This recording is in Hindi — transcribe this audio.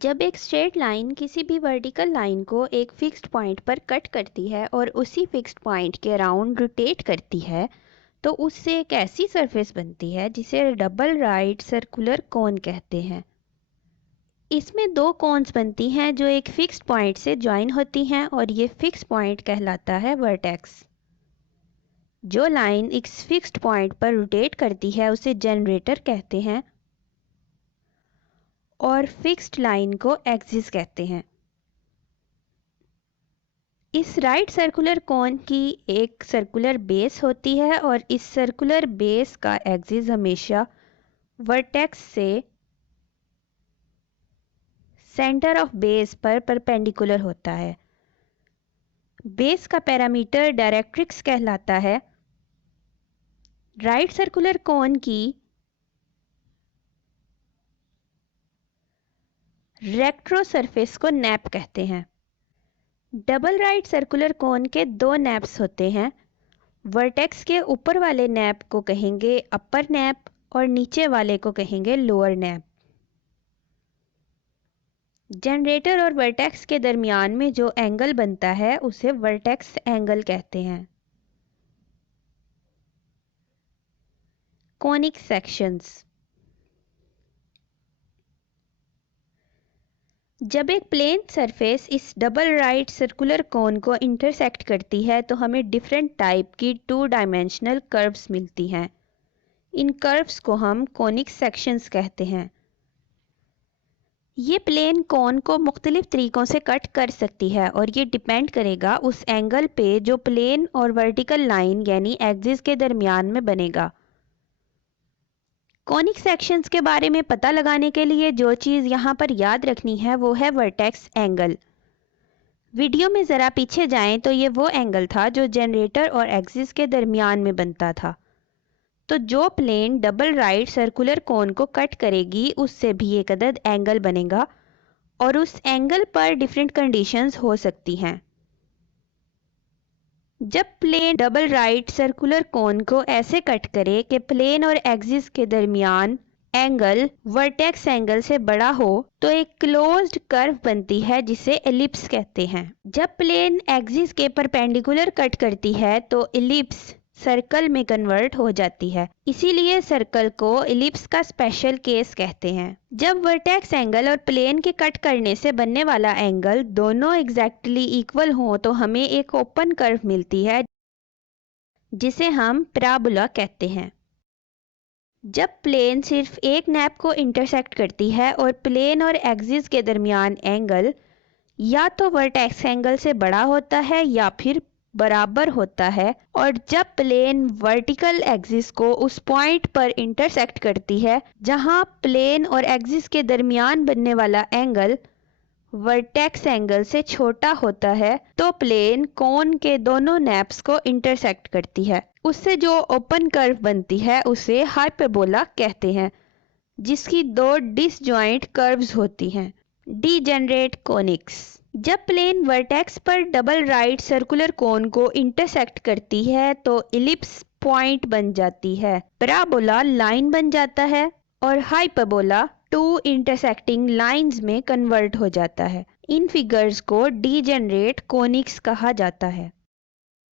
जब एक स्ट्रेट लाइन किसी भी वर्टिकल लाइन को एक फिक्स्ड पॉइंट पर कट करती है और उसी फिक्स्ड पॉइंट के अराउंड रोटेट करती है तो उससे एक ऐसी सरफेस बनती है जिसे डबल राइट सर्कुलर कोन कहते हैं। इसमें दो कोन्स बनती हैं जो एक फिक्स्ड पॉइंट से ज्वाइन होती हैं और ये फिक्स्ड पॉइंट कहलाता है वर्टेक्स। जो लाइन इस फिक्स्ड पॉइंट पर रोटेट करती है उसे जनरेटर कहते हैं और फिक्स्ड लाइन को एक्सिस कहते हैं। इस राइट सर्कुलर कोन की एक सर्कुलर बेस होती है और इस सर्कुलर बेस का एक्सिस हमेशा वर्टेक्स से सेंटर ऑफ बेस पर परपेंडिकुलर होता है। बेस का पैरामीटर डायरेक्ट्रिक्स कहलाता है। राइट सर्कुलर कोन की रेक्ट्रो सरफेस को नैप कहते हैं। डबल राइट सर्कुलर कोन के दो नैप्स होते हैं। वर्टेक्स के ऊपर वाले नैप को कहेंगे अपर नैप और नीचे वाले को कहेंगे लोअर नैप। जनरेटर और वर्टेक्स के दरमियान में जो एंगल बनता है उसे वर्टेक्स एंगल कहते हैं। Conic sections. जब एक प्लेन सरफेस इस डबल राइट सर्कुलर कोन को इंटरसेक्ट करती है तो हमें डिफरेंट टाइप की टू डायमेंशनल कर्व्स मिलती हैं। इन कर्व्स को हम कोनिक सेक्शंस कहते हैं। ये प्लेन कोन को मुख्तलिफ तरीक़ों से कट कर सकती है और ये डिपेंड करेगा उस एंगल पे जो प्लेन और वर्टिकल लाइन यानी एक्सिस के दरमियान में बनेगा। कॉनिक सेक्शंस के बारे में पता लगाने के लिए जो चीज़ यहाँ पर याद रखनी है वो है वर्टेक्स एंगल। वीडियो में ज़रा पीछे जाएं तो ये वो एंगल था जो जनरेटर और एक्सिस के दरमियान में बनता था। तो जो plane double right circular cone को कट करेगी उससे भी एक अदद एंगल बनेगा और उस एंगल पर डिफरेंट कंडीशंस हो सकती हैं। जब plane double right circular cone को ऐसे कट करे कि प्लेन और एक्सिस के दरमियान एंगल वर्टेक्स एंगल से बड़ा हो तो एक क्लोज्ड कर्व बनती है जिसे एलिप्स कहते हैं। जब प्लेन एक्सिस के परपेंडिकुलर कट करती है तो एलिप्स सर्कल में कन्वर्ट हो जाती है, इसीलिए सर्कल को एलिप्स का स्पेशल केस कहते हैं। जब वर्टेक्स एंगल और प्लेन के कट करने से बनने वाला एंगल दोनों एग्जैक्टली इक्वल हों तो हमें एक ओपन कर्व मिलती है जिसे हम पैराबोला कहते हैं। जब प्लेन सिर्फ एक नैप को इंटरसेक्ट करती है और प्लेन और एक्सिस के दरमियान एंगल या तो वर्टेक्स एंगल से बड़ा होता है या फिर बराबर होता है और जब प्लेन वर्टिकल एक्सिस को उस पॉइंट पर इंटरसेक्ट करती है जहां प्लेन और एक्सिस के दरमियान बनने वाला एंगल वर्टेक्स एंगल से छोटा होता है तो प्लेन कोन के दोनों नैप्स को इंटरसेक्ट करती है। उससे जो ओपन कर्व बनती है उसे हाइपरबोला कहते हैं जिसकी दो डिसजॉइंट कर्व्स होती हैं। Degenerate conics. जब प्लेन वर्टेक्स पर डबल राइट सर्कुलर कोन को इंटरसेक्ट करती है तो एलिप्स पॉइंट बन जाती है, पैराबोला लाइन बन जाता है और हाइपरबोला टू इंटरसेक्टिंग लाइंस में कन्वर्ट हो जाता है। इन फिगर्स को डीजेनरेट कोनिक्स कहा जाता है।